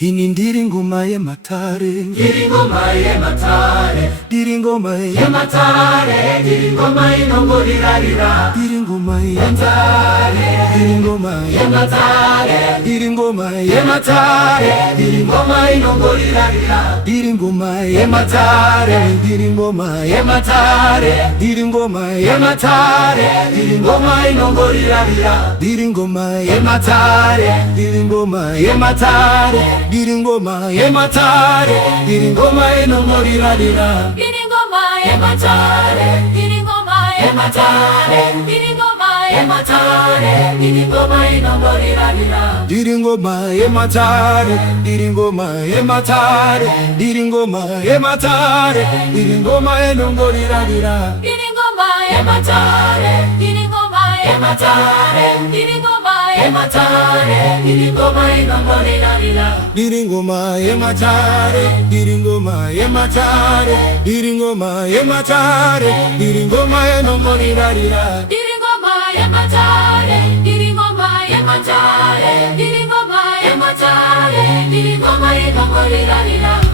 Hini ndiri ngoma ye matare, ndiri ngoma ye matare, ndiri ngoma ye matare, ndiri ngoma inongo rira, ndiri ngoma ye matare, ndiri ngoma ye matare, ndiri ngoma ye matare, ndiri ngoma inongo rira, ndiri ngoma ye matare, ndiri ngoma ye matare, ndiri ngoma ye matare, ndiri ngoma inongo rira, ndiri ngoma ye matare, ndiri ngoma ye matare, ndiri ngoma ye matare, ndiri ngoma inongo rira, ndiri ngoma ye matare, ndiri ngoma ye matare, ndiri ngoma ye matare, ndiri ngoma inongo rira, ndiri ngoma ye matare, ndiri ngoma ye matare, ndiri ngoma ye matare, ndiri ngoma inongo rira, ndiri ngoma ye matare, ndiri ngoma ye matare, ndiri ngoma ye matare, ndiri ngoma inongo rira, ndiri ngoma ye matare, ndiri ngoma ye matare, ndiri ngoma ye matare, ndiri ngoma inongo rira, ndiri ngoma ye matare, ndiri ngoma ye matare, ndiri ngoma ye matare, ndiri ngoma inongo rira.